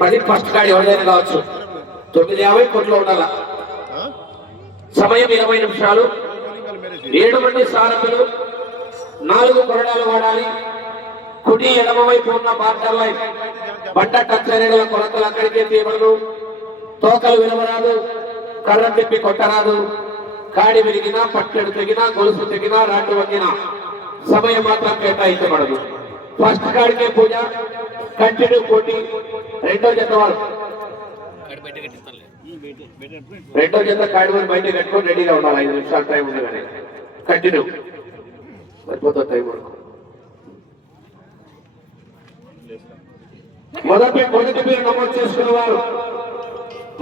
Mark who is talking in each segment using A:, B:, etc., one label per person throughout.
A: పది ఫస్ట్ కాడి ఎవరిదైనా కావచ్చు. తొమ్మిది యాభై కోట్లు ఉండాల? సమయం ఇరవై నిమిషాలు. ఏడు మంది సారథులు నాలుగు కొరడాలు వాడాలి. కుడి ఎడమ వైపు ఉన్న బార్డర్ లైన్. బండ టచ్ అనేల కొలతలు అక్కడికే తీయబడదు. తోకలు వినవరాదు కర్ర తిప్పి కొట్టరాదు. కాడి విరిగినా పట్టెడు తెగినా గొలుసు తెగినా రాడ్డు వంగినా సమయం మాత్రం కేటాయించబడదు. ఫస్ట్ కాడికే పూజ కంటిన్యూ పోటీ. రెండో జత వారు రెండో జత కాడి వారు బయట కట్టుకొని రెడీగా ఉండాలి. ఐదు నిమిషాలు టైం ఉంది కానీ కంటిన్యూ సరిపోతుంది టైం వరకు. మొదటి మొదటి పేరు నమోదు చేసుకున్న వారు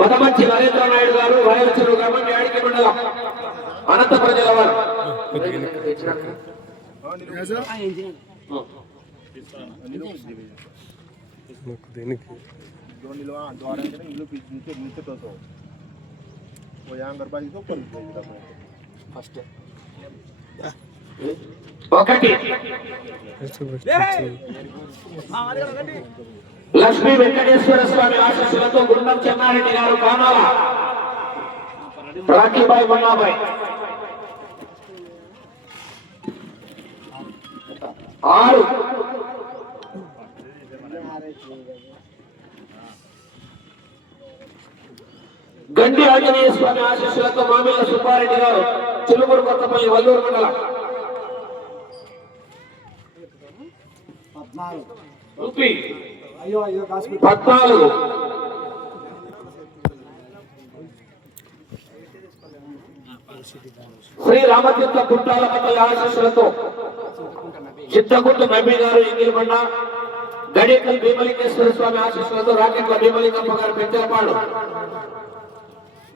A: మొదమంచి నరేంద్ర నాయుడు గారు రాయలసీమ గ్రామం యాడికి మండలం అనంత ప్రజల వారు.
B: నాకు దేనికి
C: दो नीलवा द्वारा के नीलू पीछे नीचे नीचे तो तो वो यहाँ गरबा जी तो कौन फर्स्ट
A: ఒకటి లక్ష్మీ వెంకటేశ్వర స్వామి ఆశీస్సులతో గుండం చెన్నారెడ్డి గారు కానాల రాఖీబాయ్ మన్నాబాయ్ ఆరు గండి ఆంజనేయ స్వామి ఆశీస్సులతో మామిళ్ళ సుబ్బారెడ్డి గారు చిలుమూరు కొత్తపల్లి వల్లూరు మండలం. పద్నాలుగు. శ్రీ రామతీర్థ గుట్టాల మండలి ఆశీస్సులతో చిత్తగుట్ట నబీ గారు ఇంగిలిబండ గడేకల్ భీమలింగేశ్వర స్వామి ఆశీస్సులతో రాకెట్ల భీమలింగప్ప గారు పెంచలపాడు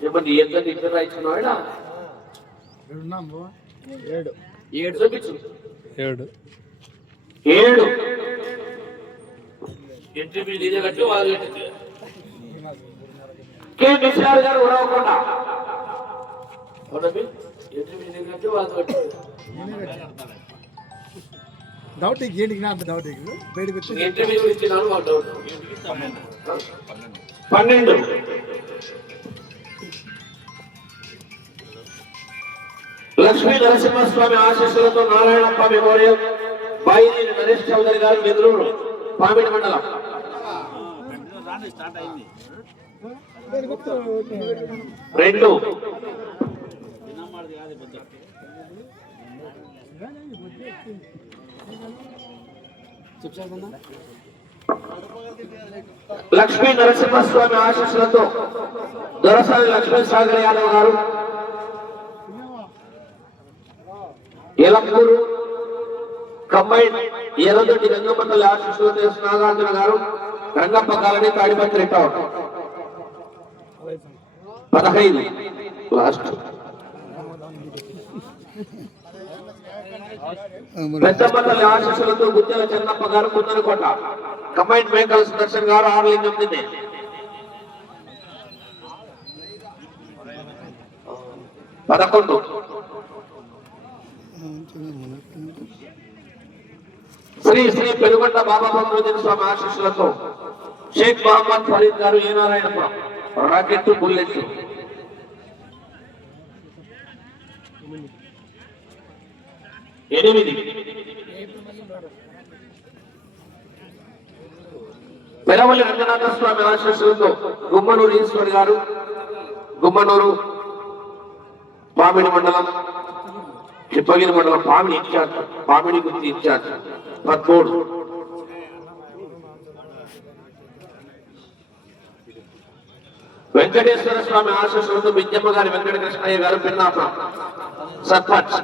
A: ఏమన్నా ఎంత ఇద్దరు రాయించుకున్నాడా ఏడు. చూపించు.
B: ఏడు.
A: ఏడు. ఎంట్రీ మీద ఇదే కట్టి వాళ్ళు కే మిశ్రాల్ గారు ఉరవకుండా ఎంట్రీ మీద ఇదే కట్టి వాళ్ళు కట్టి
D: డౌట్ ఏంటికి నా అంత డౌట్ బయటకు వచ్చి
A: ఇచ్చినారు వాళ్ళు డౌట్ పన్నెండు. లక్ష్మీ నరసింహస్వామి ఆశీస్సులతో నారాయణప్ప మెమోరియల్ బాయి నరేష్ చౌదరి గారు బెంగళూరు పామిడి మండలం. రెండు. లక్ష్మీ నరసింహస్వామి ఆశీస్సులతో దొరసాని లక్ష్మీ సాగర్ యాదవ్ గారు ఎలక్కూరు కంబైన్ ఎర్రదొడ్డి రంగపట్టల ఆశీస్సులతో ఎస్ నాగార్జున గారు రంగప్ప కాలనీ తాడిపత్రి టౌన్. పదహైదు. లాస్ట్. పెద్దపల్లి ఆశీస్సులతో గుజ్జల చెన్నప్ప గారు కుందనకోట కంబైన్ మేకల సుదర్శన్ గారు ఆరులింగం దిన్నే. పదకొండు. శ్రీ శ్రీ పెనుగొండ బాబా బంధుజన స్వామి ఆశీస్సులతో షేక్ మహమ్మద్ ఫరీద్ గారు ఏ నారాయణపురం రాకెట్ బుల్లెట్. ఎనిమిది. పెరవల్లి రంగనాథ స్వామి ఆశీస్సులతో గుమ్మనూరు ఈశ్వర్ గారు గుమ్మనూరు పామిడి మండలం చిప్పగిరి మండలం పామిడి ఇన్ఛార్జ్ పామిడి గుర్తి ఇన్ఛార్జ్. పదమూడు వెంకటేశ్వర స్వామి ఆశీస్సులతో విద్యమ్మ గారి వెంకట కృష్ణయ్య గారు పిన్నాప సర్పంచ్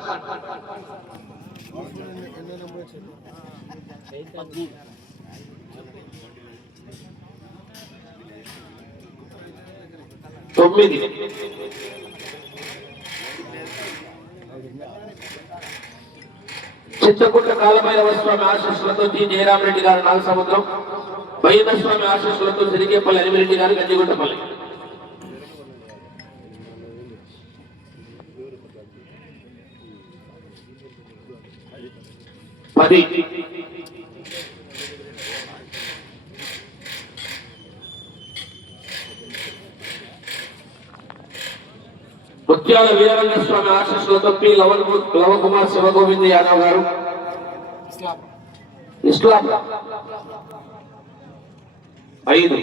A: తొమ్మిది చిత్తగుట్ట కాలభైరవ స్వామి ఆశీస్సులతో జి జయరామరెడ్డి గారు నాగసముద్రం బయ్యన స్వామి ఆశీస్సులతో సిరికేపల్లి అనిమిరెడ్డి గారు గంజిగుంటపల్లి పది. ముత్యాల వీరరంగ స్వామి ఆశీస్సులతో పి. లవన్ లవకుమార్ శివగోవింద్ యాదవ్ గారు. ఇస్లాం. ఐదు.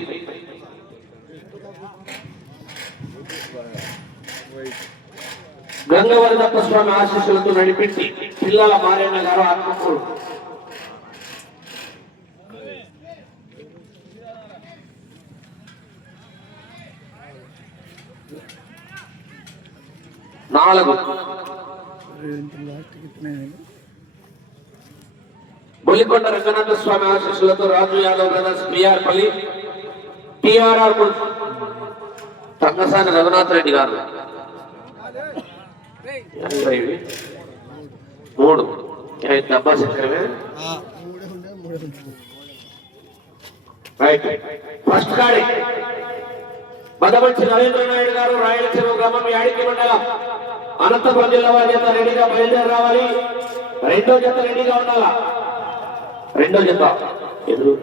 A: గంగవరదప్ప స్వామి ఆశీస్సులతో నడిపించి పిల్లల మారేణ గారు ఆత్మకూరు. నాలుగు. బొల్లికొండ రంగనాథ స్వామి ఆశీస్సులతో Raju Yadav brothers PR Palli TRR Thangasani Raghunath Reddy గారు. మూడు. డబ్బా చక్రమే రైట్. ఫస్ట్ కాడి. బదమంచి నరేంద్ర నాయుడు గారు రాయలసీమ గ్రామం యాడికి మండలం. అనంతపురం జిల్లా వారి జత రెడీగా బయలుదేరి రావాలి. రెండో జత రెడీగా ఉండాలా? రెండో జత. ఎదురు.